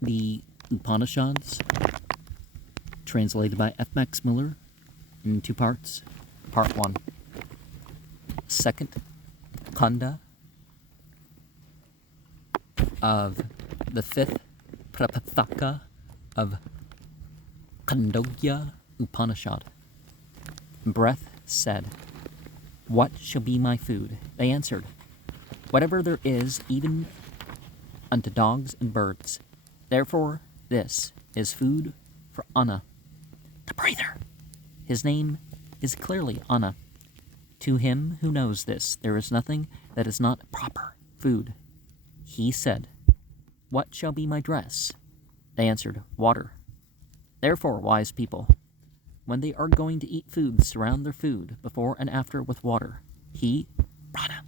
the Upanishads, translated by F. Max Muller, in two parts. Part 1. Second Khanda of the fifth Prapataka of Khandogya Upanishad. Breath said, "What shall be my food?" They answered, "Whatever there is, even unto dogs and birds. Therefore, this is food for Anna, the breather. His name is clearly Anna. To him who knows this, there is nothing that is not proper food." He said, "What shall be my dress?" They answered, "Water." Therefore, wise people, when they are going to eat food, surround their food before and after with water. He, Prana,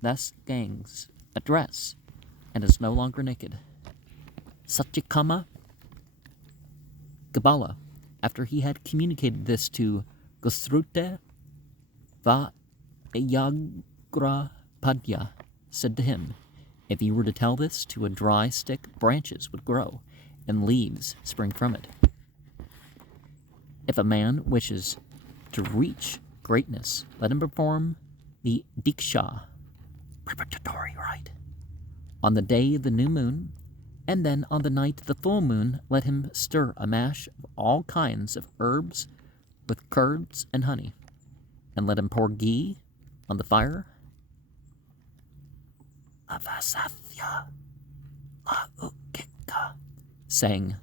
thus gains a dress and is no longer naked. Satyakama Gabala, after he had communicated this to Gosrute Vayagrapadya, said to him, "If you were to tell this to a dry stick, branches would grow and leaves spring from it. If a man wishes to reach greatness, let him perform the Diksha, preparatory rite, on the day of the new moon, and then on the night of the full moon, let him stir a mash of all kinds of herbs with curds and honey, and let him pour ghee on the fire. Avasatya Laukika, saying,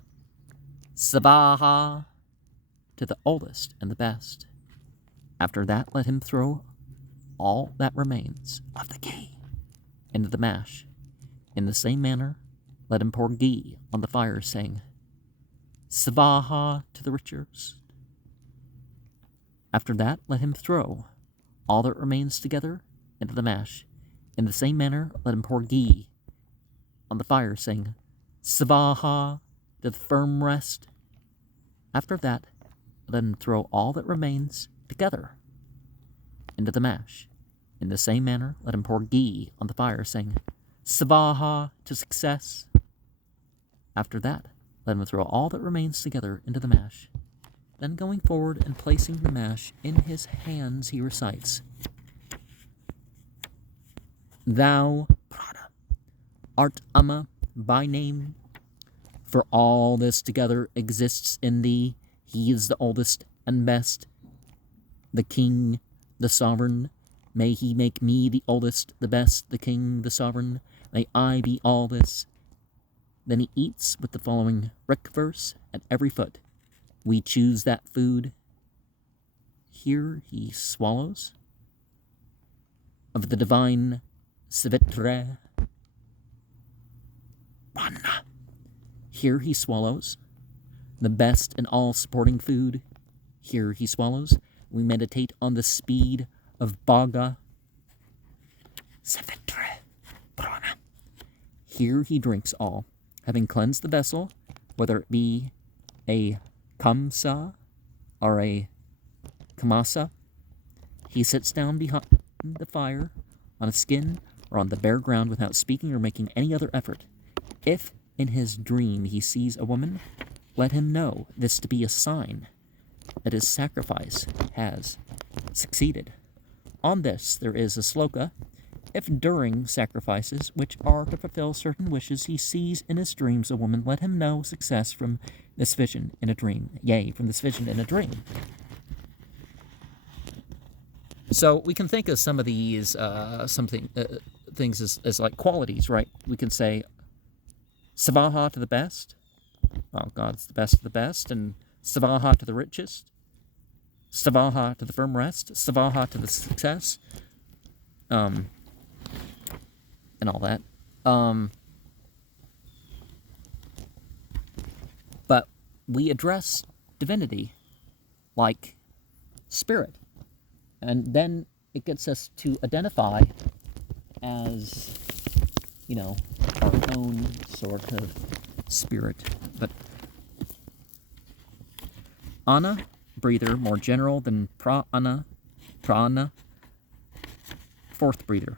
Savaha, to the oldest and the best. After that, let him throw all that remains of the ghee into the mash. In the same manner, let him pour ghee on the fire, saying, Savaha, to the richest. After that, let him throw all that remains together into the mash. In the same manner, let him pour ghee on the fire, saying, Savaha, to the firm rest. After that, let him throw all that remains together into the mash. In the same manner, let him pour ghee on the fire, saying, Savaha, to success. After that, let him throw all that remains together into the mash. Then going forward and placing the mash in his hands, he recites, Thou, Prana, art Amma by name, for all this together exists in thee. He is the oldest and best, the king, the sovereign. May he make me the oldest, the best, the king, the sovereign. May I be all this. Then he eats with the following Rik verse at every foot. We choose that food. Here he swallows of the divine Savitre Rana. Here he swallows the best in all supporting food. Here he swallows. We meditate on the speed of Bhaga Savitre Prana. Here he drinks all, having cleansed the vessel, whether it be a kamsa or a kamasa. He sits down behind the fire, on a skin, or on the bare ground without speaking or making any other effort. If in his dream he sees a woman, let him know this to be a sign that his sacrifice has succeeded. On this there is a sloka. If during sacrifices, which are to fulfill certain wishes, he sees in his dreams a woman, let him know success from this vision in a dream. Yea, from this vision in a dream. So we can think of some of these things as like qualities, right? We can say Savaha, to the best. Well, God's the best of the best. And Savaha, to the richest. Savaha, to the firm rest. Savaha, to the success. And all that. But we address divinity like spirit. And then it gets us to identify as, our own sort of spirit. But Ana, breather, more general than Prana, fourth breather.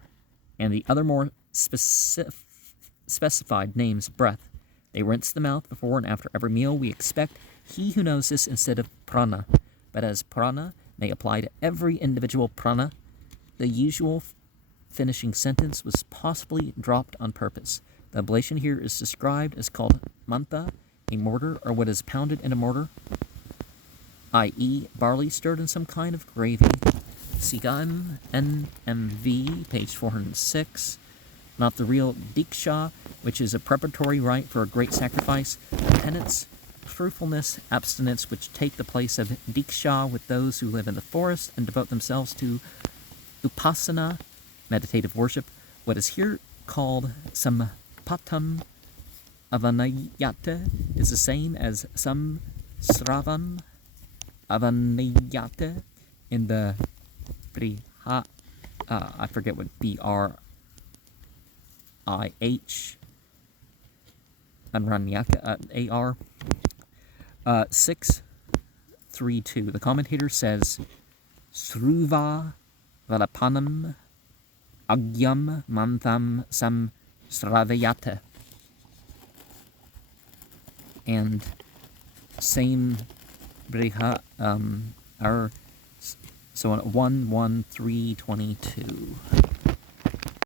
And the other more specified names, breath, They rinse the mouth before and after every meal. We expect he who knows this instead of prana. But as prana may apply to every individual prana, the usual finishing sentence was possibly dropped on purpose. The oblation here is described as called mantha, a mortar, or what is pounded in a mortar, i.e. barley stirred in some kind of gravy. Sigam NMV, page 406. Not the real diksha, which is a preparatory rite for a great sacrifice, penance, fruitfulness, abstinence, which take the place of diksha with those who live in the forest and devote themselves to upasana, meditative worship. What is here called sampatam avanayate is the same as sravam avanayate in the I forget what BRIH Anranyaka AR 632. The commentator says Sruva Valapanam Agyam Mantham Sam Sravayata. And same Briha so on 1:1:3:22.